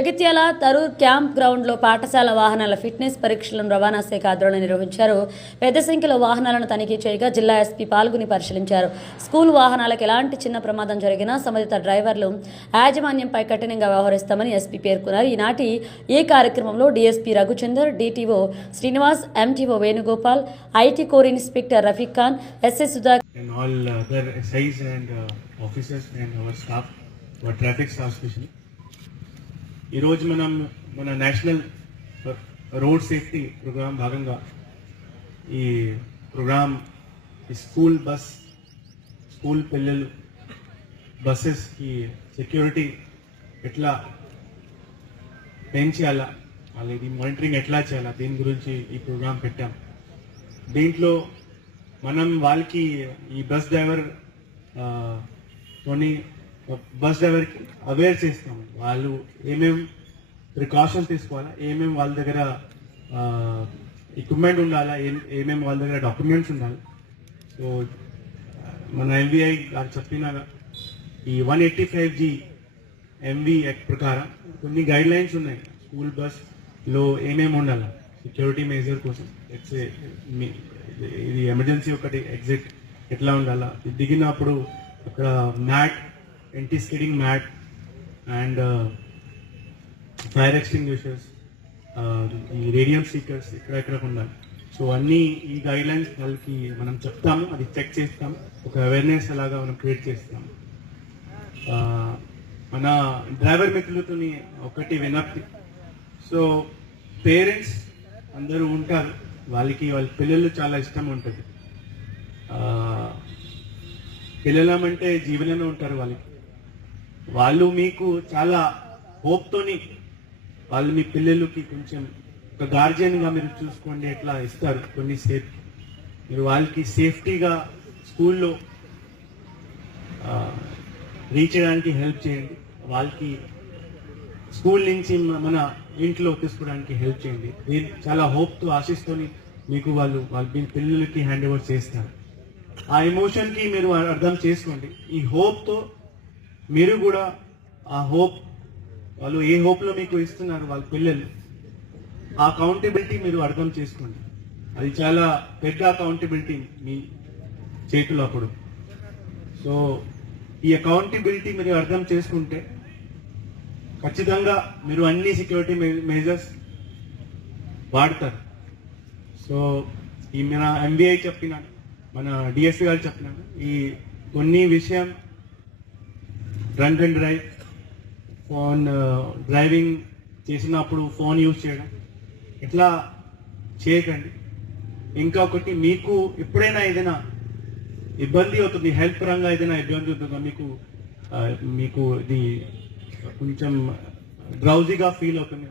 Jagtial Tharoor camp గ్రౌండ్లో పాఠశాల వాహనాల ఫిట్నెస్ పరీక్షలను రవాణా శాఖ ఆధ్వర్యంలో నిర్వహించారు. పెద్ద సంఖ్యలో వాహనాలను తనిఖీ చేయగా జిల్లా ఎస్పీ పాల్గొని పరిశీలించారు. స్కూల్ వాహనాలకు ఎలాంటి చిన్న ప్రమాదం జరిగినా సంబంధిత డ్రైవర్లు యాజమాన్యంపై కఠినంగా వ్యవహరిస్తామని ఎస్పీ పేర్కొన్నారు. ఈనాటి ఈ కార్యక్రమంలో DSP Raghuchander, DTO Srinivas, MTO Venugopal, IT core inspector Rafiq Khan, SI Sudhakar and all other SIs and officers and our staff, our traffic staff especially. ఈ రోజు మన నేషనల్ రోడ్ సేఫ్టీ ప్రోగ్రామ్ భాగంగా ఈ ప్రోగ్రామ్ స్కూల్ పిల్లలు బస్సెస్కి సెక్యూరిటీ ఎట్లా పెంచాలా, అలాగే మానిటరింగ్ ఎట్లా చేయాలా, దీని గురించి ఈ ప్రోగ్రామ్ పెట్టాం. దీంట్లో మనం వాళ్ళకి ఈ బస్ డ్రైవర్కి అవేర్ చేస్తాం. వాళ్ళు ఏమేమి ప్రికాషన్స్ తీసుకోవాలా, ఏమేమి వాళ్ళ దగ్గర ఎక్విప్మెంట్ ఉండాలా, ఏమేమి వాళ్ళ దగ్గర డాక్యుమెంట్స్ ఉండాలి. సో మన ఎంవీఐ గారు చెప్పిన ఈ 185G ఎంవీ యాక్ట్ ప్రకారం కొన్ని గైడ్ లైన్స్ ఉన్నాయి. స్కూల్ బస్లో ఏమేమి ఉండాలి సెక్యూరిటీ మెజర్ కోసం. ఇది ఎమర్జెన్సీ ఒకటి ఎగ్జిట్ ఎట్లా ఉండాలా, దిగినప్పుడు అక్కడ mat, anti skidding mat and fire extinguishers, ఈ రేడియం సీకర్స్ ఎక్కడ ఉండాలి. సో అన్నీ ఈ గైడ్ లైన్స్ వాళ్ళకి మనం చెప్తాము, అది చెక్ చేస్తాము, ఒక అవేర్నెస్ అలాగా మనం క్రియేట్ చేస్తాము. మన డ్రైవర్ మిత్రులతో ఒకటి వినప్తి. సో పేరెంట్స్ అందరూ ఉంటారు, వాళ్ళ పిల్లలు చాలా ఇష్టం ఉంటుంది. పిల్లలమంటే జీవనంలో ఉంటారు వాళ్ళు మీకు చాలా హోప్తోని వాళ్ళు మీ పిల్లలకి కొంచెం ఒక గార్జియన్గా మీరు చూసుకోండి ఎట్లా ఇస్తారు. కొన్ని మీరు వాళ్ళకి సేఫ్టీగా స్కూల్లో రీచ్ చేయడానికి హెల్ప్ చేయండి. వాళ్ళకి స్కూల్ నుంచి మన ఇంట్లో తీసుకోవడానికి హెల్ప్ చేయండి. నేను చాలా హోప్తో ఆశిస్తూని మీకు వాళ్ళ మీ పిల్లలకి హ్యాండ్ ఓవర్ చేస్తారు. ఆ ఎమోషన్కి మీరు అర్థం చేసుకోండి. ఈ హోప్తో మీరు కూడా ఆ హోప్ వాళ్ళు ఏ హోప్లో మీకు ఇస్తున్నారు వాళ్ళ పిల్లలు, ఆ అకౌంటబిలిటీ మీరు అర్థం చేసుకోండి. అది చాలా పెద్ద అకౌంటబిలిటీ మీ చేతులు అప్పుడు. సో ఈ అకౌంటబిలిటీ మీరు అర్థం చేసుకుంటే ఖచ్చితంగా మీరు అన్ని సెక్యూరిటీ మెజర్స్ వాడతారు. సో ఈ మన ఎంబీఐ చెప్పినాను, మన డిఎస్పీ గారు చెప్పినాను, ఈ కొన్ని విషయం డ్రంక్ అండ్ డ్రైవ్, డ్రైవింగ్ చేసినప్పుడు ఫోన్ యూజ్ చేయడం ఇట్లా చేయకండి. ఇంకా ఒకటి, మీకు ఎప్పుడైనా ఏదైనా ఇబ్బంది అవుతుంది, హెల్త్ పరంగా ఏదైనా ఇబ్బంది అవుతుందా, మీకు ఇది కొంచెం డ్రౌజీగా ఫీల్ అవుతుంది,